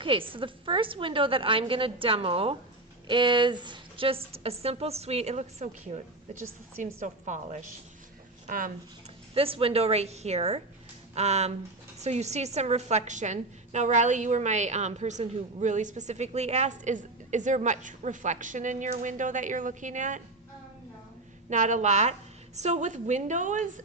Okay, so the first window that I'm going to demo is just a simple suite. It looks so cute. It just seems so fallish. This window right here. So you see some reflection. Now, Riley, you were my person who really specifically asked, is there much reflection in your window that you're looking at? No. Not a lot. So with windows,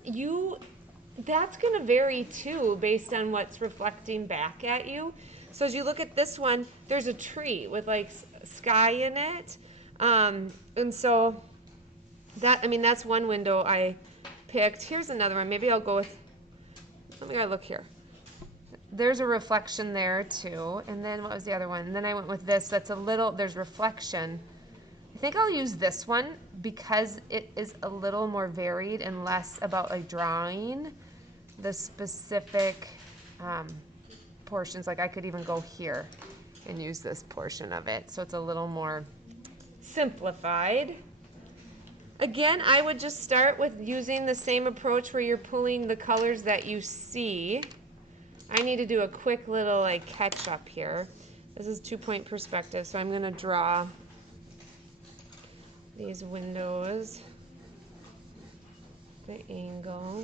that's going to vary too based on what's reflecting back at you. So as you look at this one, there's a tree with like sky in it. And so that's one window I picked. Here's another one. Maybe I'll go with, let me look here. There's a reflection there too. And then what was the other one? And then I went with this. That's there's reflection. I think I'll use this one because it is a little more varied and less about like drawing the specific portions. Like I could even go here and use this portion of it. So it's a little more simplified. Again, I would just start with using the same approach where you're pulling the colors that you see. I need to do a quick little like catch up here. This is 2-point perspective, so I'm going to draw these windows, the angle.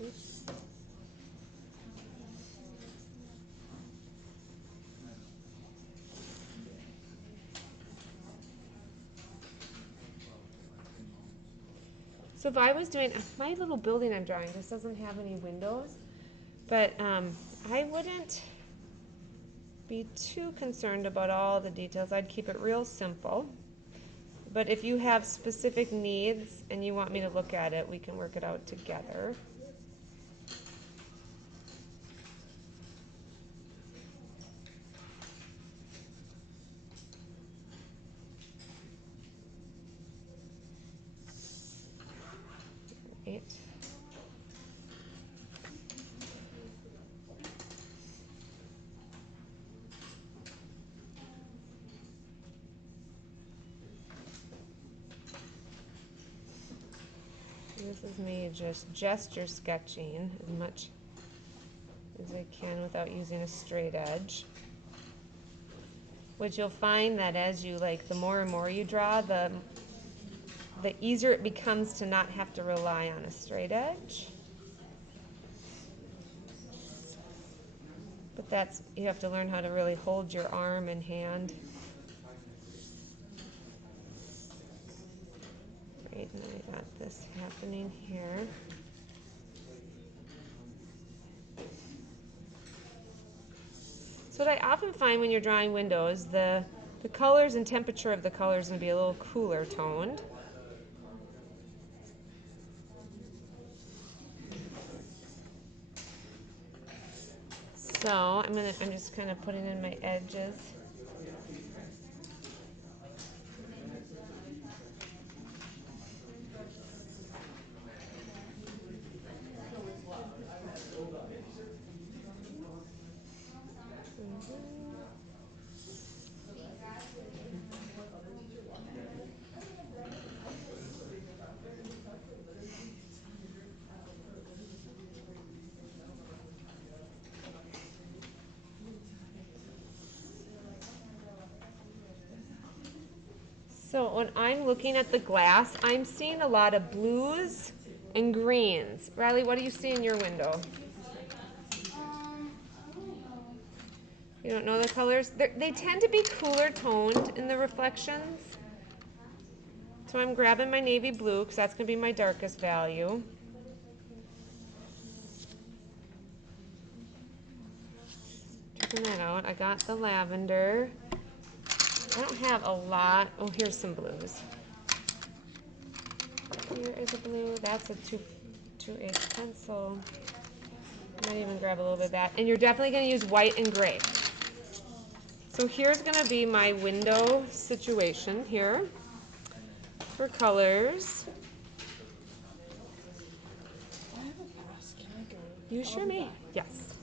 Oops. So if I was doing, my little building I'm drawing just doesn't have any windows, but I wouldn't be too concerned about all the details. I'd keep it real simple. But if you have specific needs and you want me to look at it, we can work it out together. Right. This is me just gesture sketching as much as I can without using a straight edge. Which you'll find that as you the more and more you draw, the easier it becomes to not have to rely on a straight edge. But you have to learn how to really hold your arm and hand. Right, and I got this happening here. So what I often find when you're drawing windows, the colors and temperature of the colors is going to be a little cooler toned. So I'm just kind of putting in my edges. So when I'm looking at the glass, I'm seeing a lot of blues and greens. Riley, what do you see in your window? I don't know. You don't know the colors? They tend to be cooler toned in the reflections. So I'm grabbing my navy blue because that's going to be my darkest value. Checking that out. I got the lavender. I don't have a lot. Oh, here's some blues. Here is a blue. That's a 2/8 pencil. I might even grab a little bit of that. And you're definitely going to use white and gray. So here's going to be my window situation here for colors. I have a pass. Can I go? You sure may. Yes.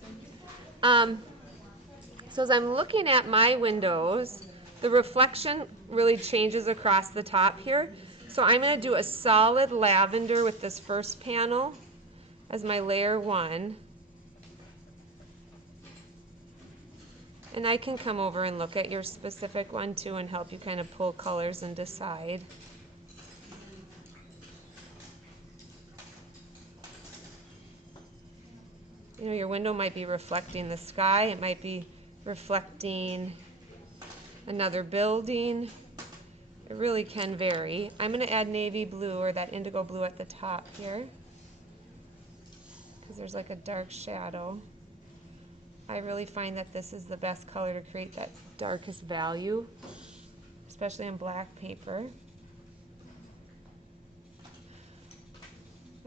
So as I'm looking at my windows, the reflection really changes across the top here. So I'm going to do a solid lavender with this first panel as my layer 1. And I can come over and look at your specific one too and help you kind of pull colors and decide. You know, your window might be reflecting the sky, it might be reflecting another building. It really can vary. I'm going to add navy blue or that indigo blue at the top here because there's like a dark shadow. I really find that this is the best color to create that darkest value, especially on black paper.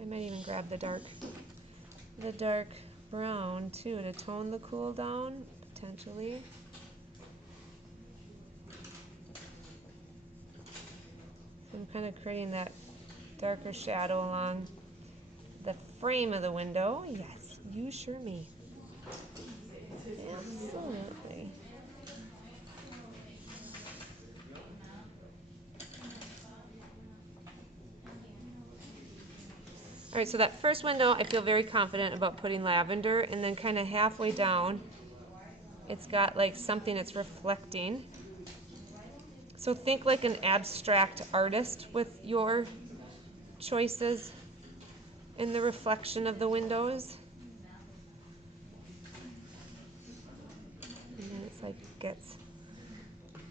I might even grab the dark brown too to tone the cool down, potentially. I'm kind of creating that darker shadow along the frame of the window. Yes, you sure me. Absolutely. All right, so that first window, I feel very confident about putting lavender, and then kind of halfway down, it's got like something that's reflecting. So think like an abstract artist with your choices in the reflection of the windows. And then it's like gets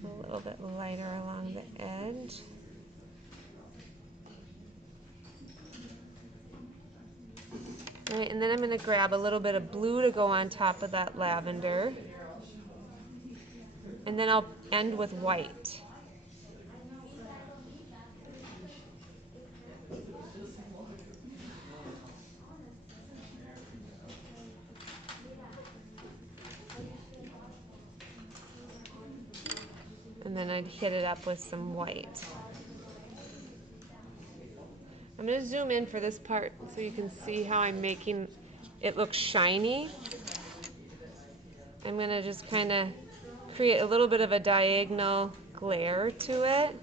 a little bit lighter along the edge. All right, and then I'm going to grab a little bit of blue to go on top of that lavender. And then I'll end with white. And then I'd hit it up with some white. I'm going to zoom in for this part so you can see how I'm making it look shiny. I'm going to just kind of create a little bit of a diagonal glare to it.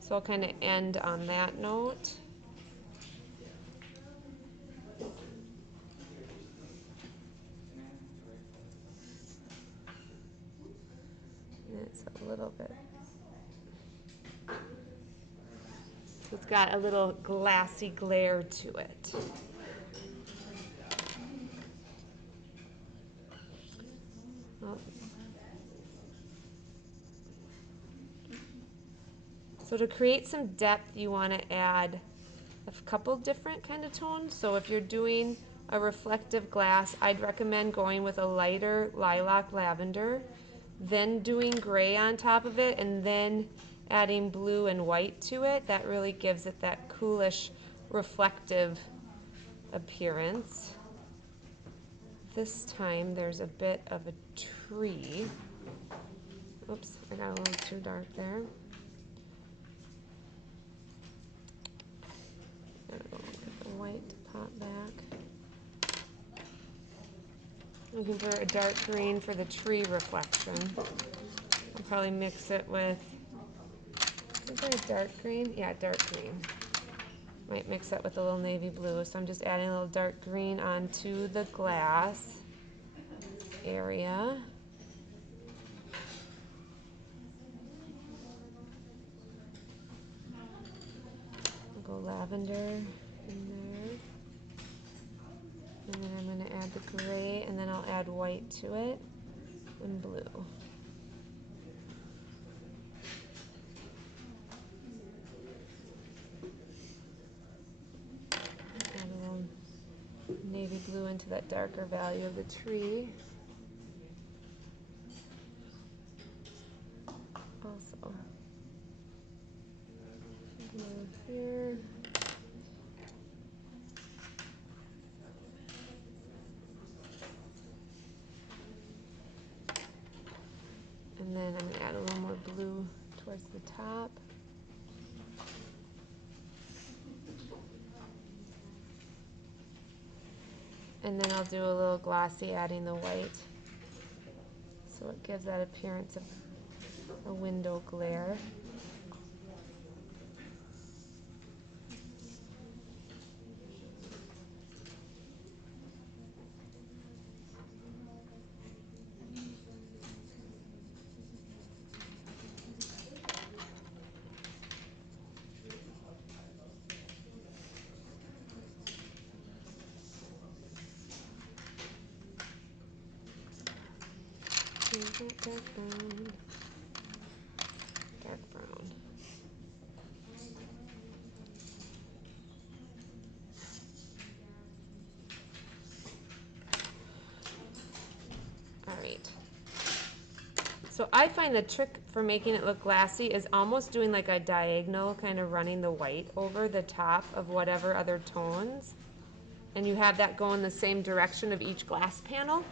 So I'll kind of end on that note. And it's a little bit. So it's got a little glassy glare to it. So to create some depth, you want to add a couple different kind of tones. So if you're doing a reflective glass, I'd recommend going with a lighter lilac lavender, then doing gray on top of it, and then adding blue and white to it. That really gives it that coolish, reflective appearance. This time there's a bit of a tree. Oops, I got a little too dark there. There we go, get the white to pop back. Looking for a dark green for the tree reflection. I'll probably mix it with, is there a dark green? Yeah, dark green. Might mix that with a little navy blue. So I'm just adding a little dark green onto the glass area. I'll go lavender in there. And then I'm going to add the gray, and then I'll add white to it, and blue. Add a little navy blue into that darker value of the tree. Also, blue here. And then I'm going to add a little more blue towards the top. And then I'll do a little glossy adding the white. So it gives that appearance of a window glare. Dark brown. Dark brown. All right. So I find the trick for making it look glassy is almost doing like a diagonal, kind of running the white over the top of whatever other tones. And you have that go in the same direction of each glass panel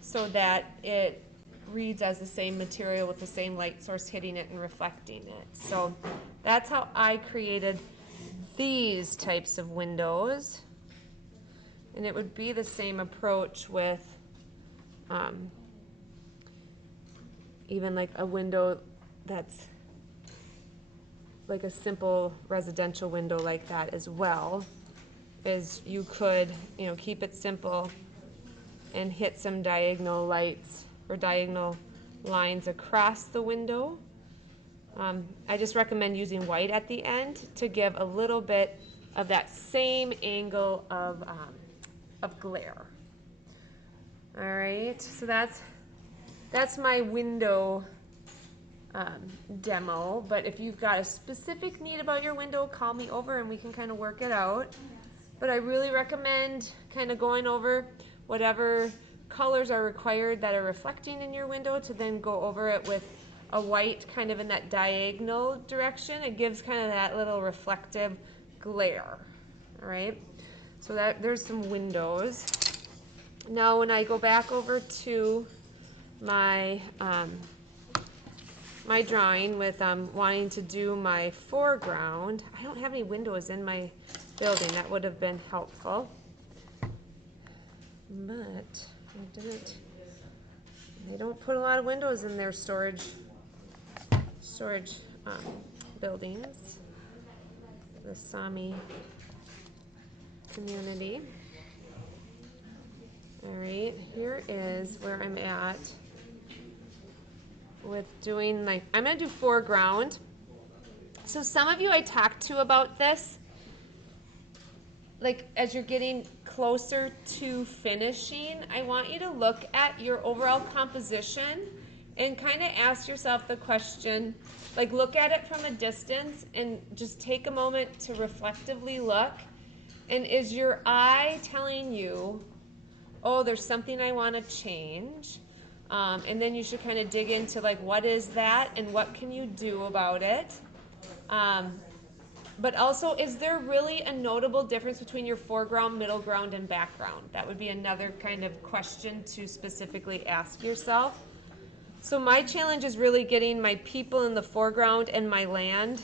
so that it reads as the same material with the same light source hitting it and reflecting it. So that's how I created these types of windows. And it would be the same approach with even like a window that's like a simple residential window like that as well. Is you could, keep it simple and hit some diagonal lights or diagonal lines across the window. I just recommend using white at the end to give a little bit of that same angle of glare. All right, so that's my window demo, but if you've got a specific need about your window, call me over and we can kind of work it out. But I really recommend kind of going over whatever colors are required that are reflecting in your window to then go over it with a white kind of in that diagonal direction. It gives kind of that little reflective glare. All right, so there's some windows. Now when I go back over to my my drawing with wanting to do my foreground, I don't have any windows in my building. That would have been helpful, but I didn't. They don't put a lot of windows in their storage buildings. The Sami community. All right, here is where I'm at with doing I'm gonna do foreground. So some of you I talked to about this, like as you're getting closer to finishing, I want you to look at your overall composition and kind of ask yourself the question, like look at it from a distance and just take a moment to reflectively look. And is your eye telling you, oh, there's something I want to change? And then you should kind of dig into like, what is that and what can you do about it? But also, is there really a notable difference between your foreground, middle ground, and background? That would be another kind of question to specifically ask yourself. So my challenge is really getting my people in the foreground and my land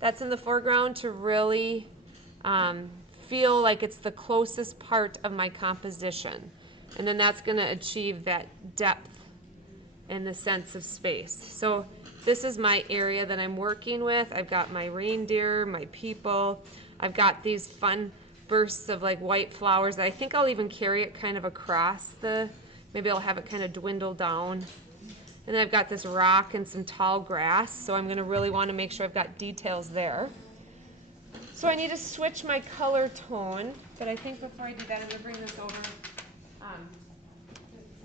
that's in the foreground to really feel like it's the closest part of my composition. And then that's going to achieve that depth and the sense of space. So this is my area that I'm working with. I've got my reindeer, my people. I've got these fun bursts of like white flowers that I think I'll even carry it kind of across maybe I'll have it kind of dwindle down. And then I've got this rock and some tall grass, so I'm gonna really wanna make sure I've got details there. So I need to switch my color tone, but I think before I do that, I'm gonna bring this over so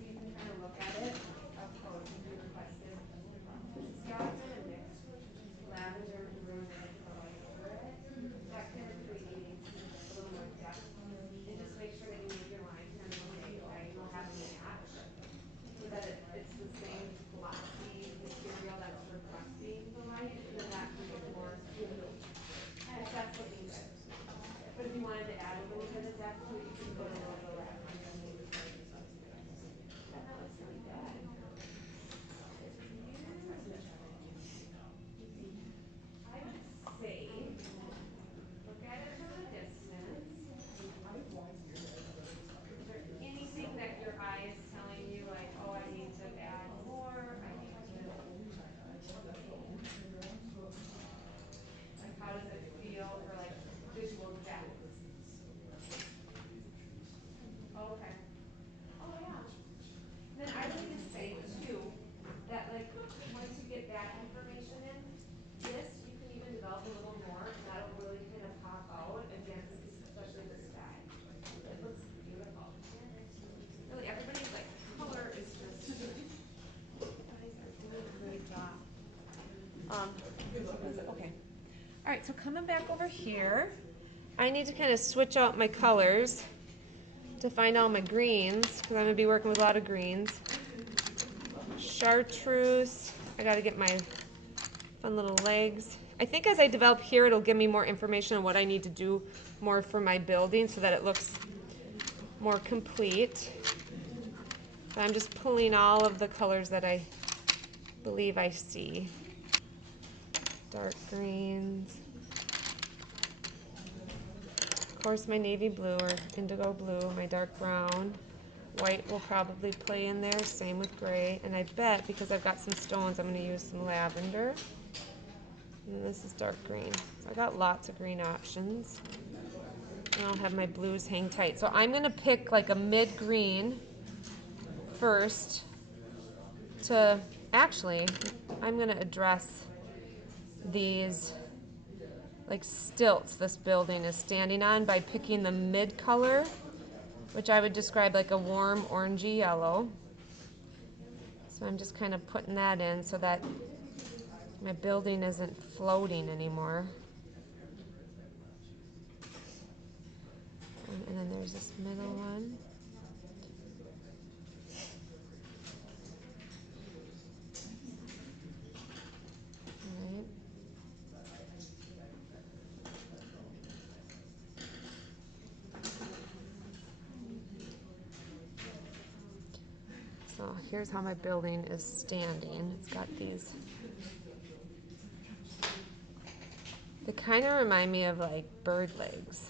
you can kind of look at it up close and be requested. See how I've done a mix lavender and rosette with the light over it? That kind of creates a little more depth. And just make sure that you move your lines kind of along the diagonal, have them match, so that it's the same glossy material that's reflecting the light, and then that can get more, that's looking good. But if you wanted to add a little bit of depth to it, you can put a little bit of lavender underneath. Yeah, that looks really good. I would say, look at it from a distance. Is there anything that your eye is telling you, like, oh, I need to add more, I need to so coming back over here, I need to kind of switch out my colors to find all my greens, because I'm going to be working with a lot of greens. Chartreuse, I got to get my fun little legs. I think as I develop here, it'll give me more information on what I need to do more for my building so that it looks more complete. But I'm just pulling all of the colors that I believe I see. Dark greens. Of course, my navy blue or indigo blue, my dark brown. White will probably play in there, same with gray. And I bet, because I've got some stones, I'm going to use some lavender. And this is dark green. So I got lots of green options. And I'll have my blues hang tight. So I'm going to pick like a mid-green first to, actually, I'm going to address these like stilts this building is standing on by picking the mid color, which I would describe like a warm orangey yellow. So I'm just kind of putting that in so that my building isn't floating anymore. And then there's this middle one. All right. So here's how my building is standing. It's got these, they kind of remind me of like bird legs.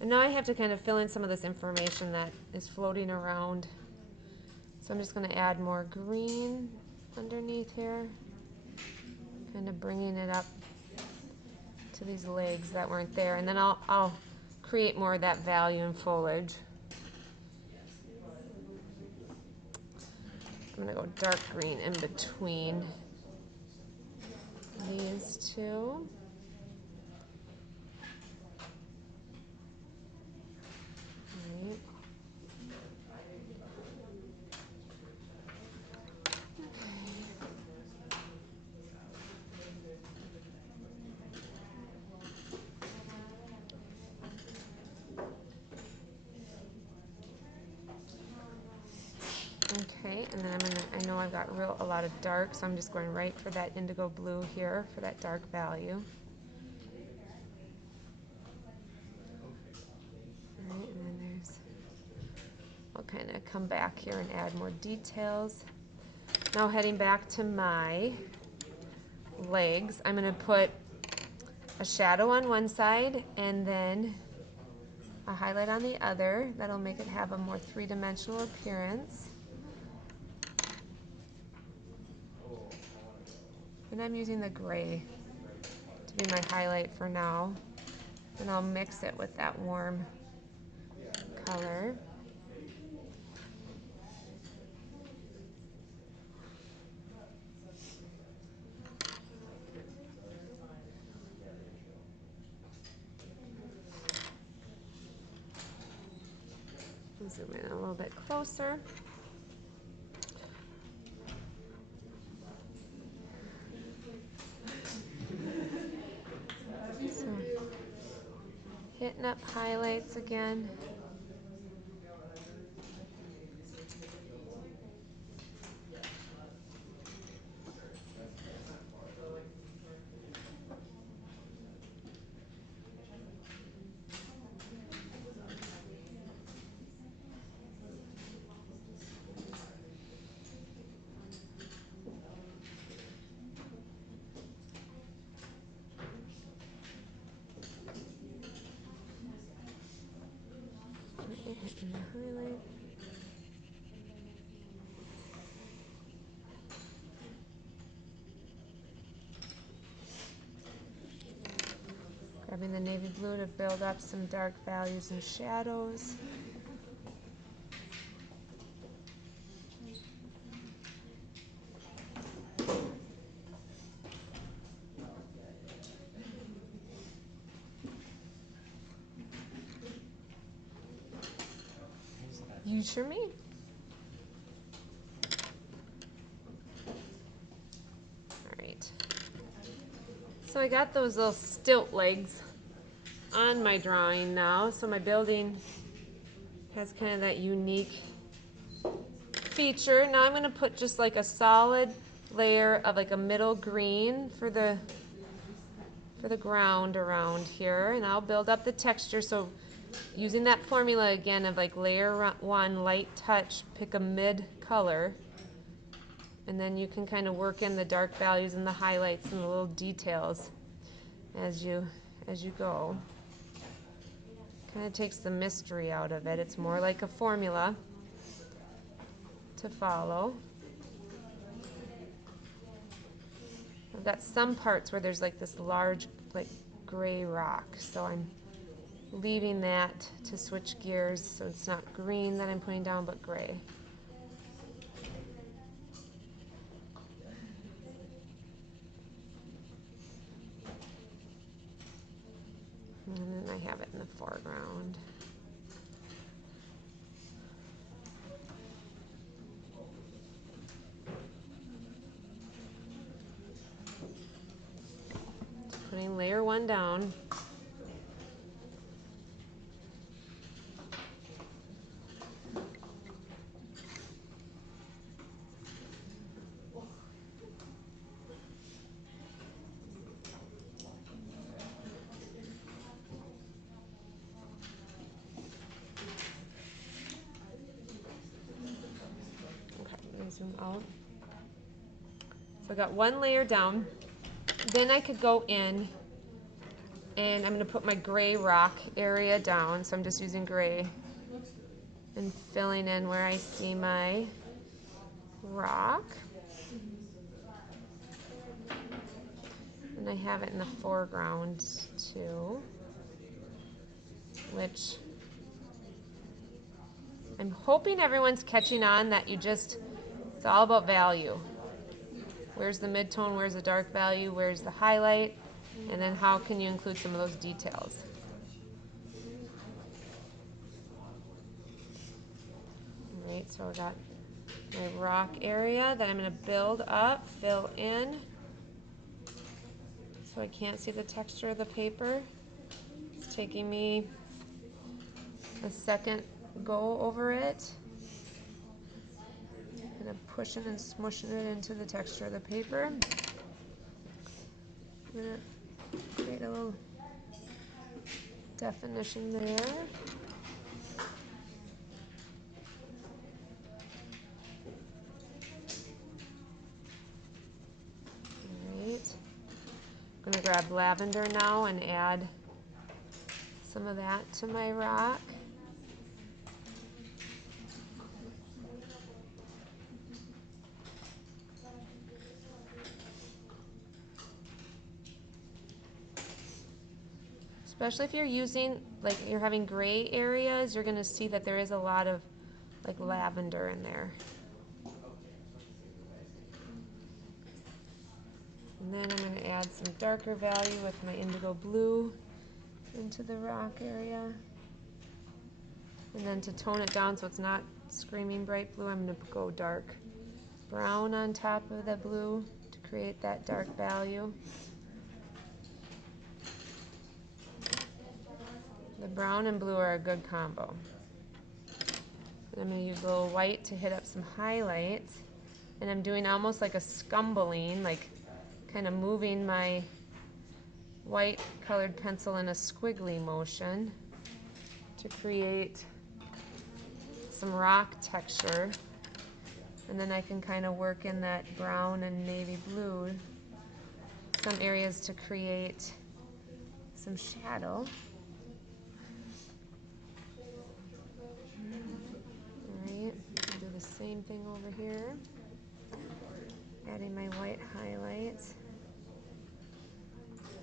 And now I have to kind of fill in some of this information that is floating around. So I'm just going to add more green underneath here, kind of bringing it up to these legs that weren't there. And then I'll create more of that value in foliage. I'm going to go dark green in between these two. Right. Okay, and then I know I've got a lot of dark, so I'm just going right for that indigo blue here for that dark value. All right, and then I'll kind of come back here and add more details. Now heading back to my legs, I'm going to put a shadow on one side and then a highlight on the other. That'll make it have a more three-dimensional appearance. And I'm using the gray to be my highlight for now. And I'll mix it with that warm color. Zoom in a little bit closer. So, hitting up highlights again. Hitting the highlight. Grabbing the navy blue to build up some dark values and shadows. You sure may. Alright. So I got those little stilt legs on my drawing now. So my building has kind of that unique feature. Now I'm going to put just like a solid layer of like a middle green for the ground around here, and I'll build up the texture. So using that formula again of like layer 1, light touch, pick a mid color, and then you can kind of work in the dark values and the highlights and the little details as you go. Kind of takes the mystery out of it. It's more like a formula to follow. I've got some parts where there's like this large like gray rock, so I'm leaving that to switch gears so it's not green that I'm putting down but gray. And then I have it in the foreground. Just putting layer 1 down. Zoom out. So I got 1 layer down. Then I could go in and I'm going to put my gray rock area down. So I'm just using gray and filling in where I see my rock. And I have it in the foreground too, which I'm hoping everyone's catching on that it's all about value. Where's the midtone, where's the dark value, where's the highlight, and then how can you include some of those details. All right, so I got my rock area that I'm going to build up, fill in, so I can't see the texture of the paper. It's taking me a second to go over it. Kind of pushing and smushing it into the texture of the paper. I'm going to create a little definition there. Alright. I'm going to grab lavender now and add some of that to my rock. Especially if you're using, like you're having gray areas, you're going to see that there is a lot of like lavender in there. And then I'm going to add some darker value with my indigo blue into the rock area. And then to tone it down so it's not screaming bright blue, I'm going to go dark brown on top of the blue to create that dark value. The brown and blue are a good combo. And I'm going to use a little white to hit up some highlights. And I'm doing almost like a scumbling, like kind of moving my white colored pencil in a squiggly motion to create some rock texture. And then I can kind of work in that brown and navy blue, some areas to create some shadow. Alright, do the same thing over here. Adding my white highlights.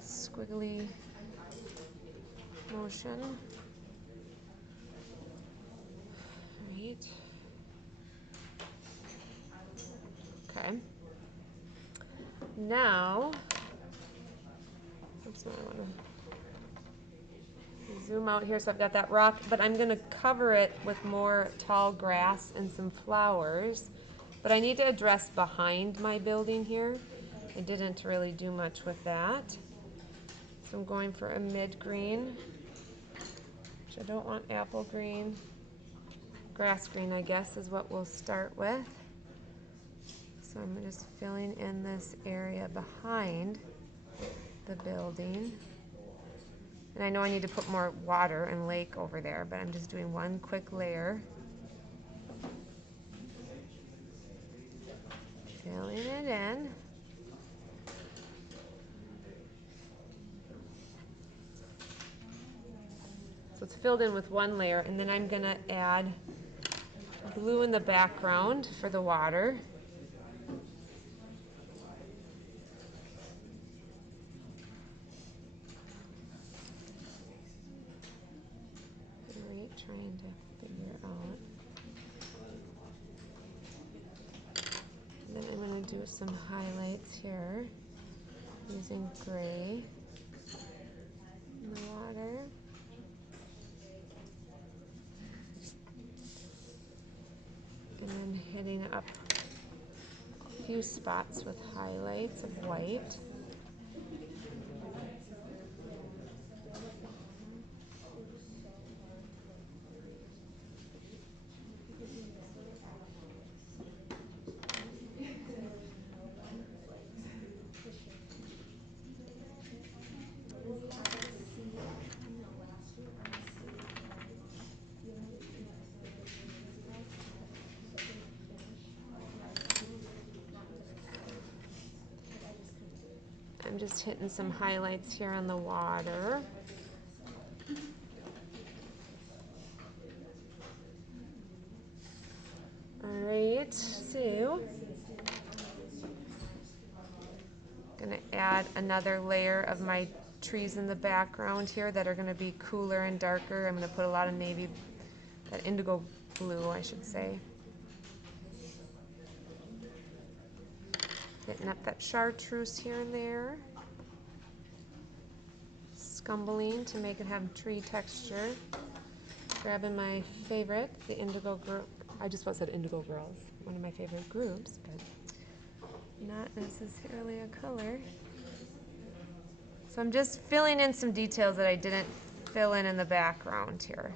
Squiggly motion. Alright. Okay. Now, oops, no, I want to zoom out here, so I've got that rock, but I'm gonna cover it with more tall grass and some flowers. But I need to address behind my building here. I didn't really do much with that. So I'm going for a mid-green, which I don't want apple green. Grass green, I guess, is what we'll start with. So I'm just filling in this area behind the building. And I know I need to put more water and lake over there, but I'm just doing one quick layer. Filling it in. So it's filled in with one layer, and then I'm gonna add blue in the background for the water. Right, trying to figure out. And then I'm gonna do some highlights here using gray in the water. And then hitting up a few spots with highlights of white. I'm just hitting some highlights here on the water. Alright, so gonna add another layer of my trees in the background here that are gonna be cooler and darker. I'm gonna put a lot of navy, that indigo blue, I should say. Hitting up that chartreuse here and there. Scumbling to make it have tree texture. Grabbing my favorite, the Indigo Girl. I just said Indigo Girls, one of my favorite groups, but not necessarily a color. So I'm just filling in some details that I didn't fill in the background here.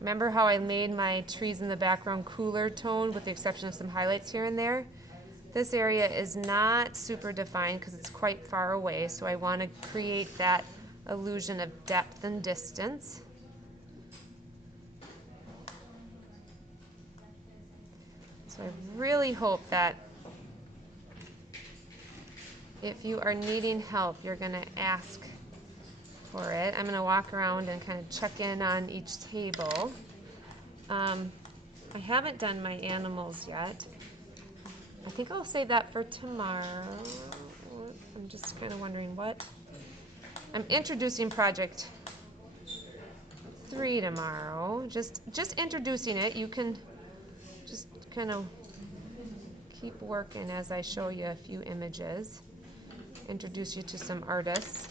Remember how I made my trees in the background cooler toned with the exception of some highlights here and there? This area is not super defined because it's quite far away, so I want to create that illusion of depth and distance. So I really hope that if you are needing help, you're going to ask for it. I'm going to walk around and kind of check in on each table. I haven't done my animals yet. I think I'll save that for tomorrow. I'm just kind of wondering what. I'm introducing project 3 tomorrow. Just introducing it. You can just kind of keep working as I show you a few images. Introduce you to some artists.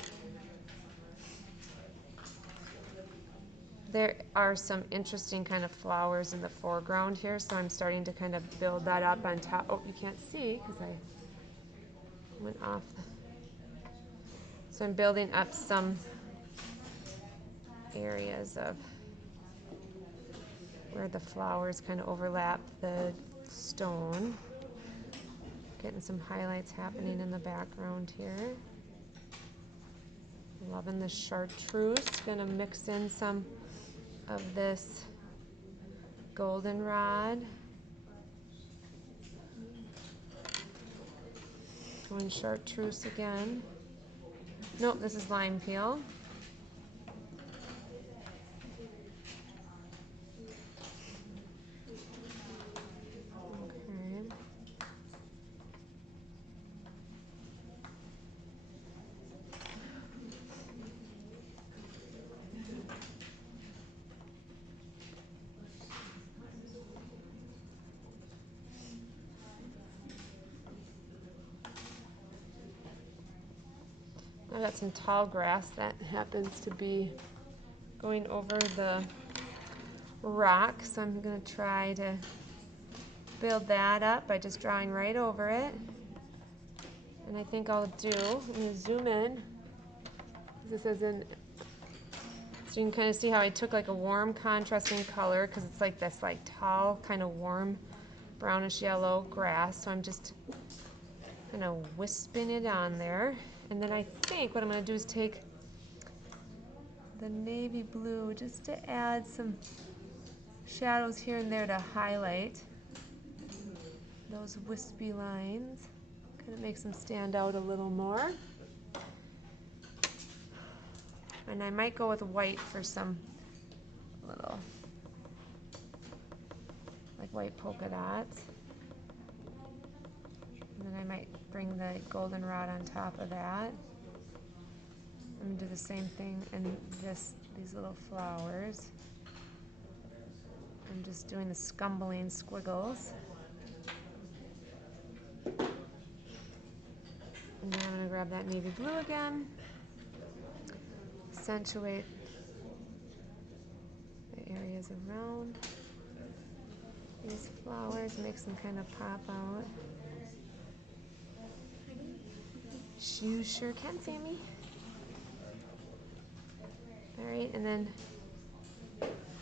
There are some interesting kind of flowers in the foreground here, so I'm starting to kind of build that up on top. Oh, you can't see because I went off. So I'm building up some areas of where the flowers kind of overlap the stone. Getting some highlights happening in the background here. Loving the chartreuse. Gonna mix in some of this goldenrod. Going chartreuse again. Nope, this is lime peel. Okay. I got some tall grass that happens to be going over the rock, so I'm gonna try to build that up by just drawing right over it. And I think I'll do, I'm gonna zoom in. This is in, so you can kind of see how I took like a warm contrasting color because it's like this like tall kind of warm brownish yellow grass. So I'm just kind of wisping it on there. And then I think what I'm gonna do is take the navy blue just to add some shadows here and there to highlight those wispy lines. Kind of makes them stand out a little more. And I might go with white for some little, like white polka dots. And then I might bring the goldenrod on top of that. I'm gonna do the same thing in these little flowers. I'm just doing the scumbling squiggles. And then I'm gonna grab that navy blue again. Accentuate the areas around these flowers, makes them kind of pop out. You sure can, Sammy. All right, and then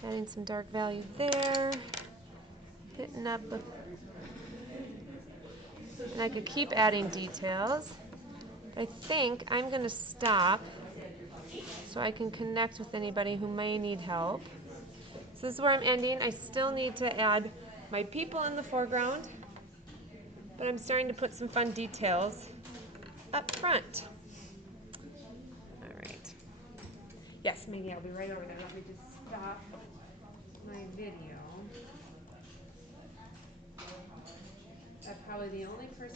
adding some dark value there, hitting up the, and I could keep adding details. But I think I'm gonna stop so I can connect with anybody who may need help. So this is where I'm ending. I still need to add my people in the foreground, but I'm starting to put some fun details up front. All right. Yes, maybe I'll be right over there. Let me just stop my video. That's probably the only person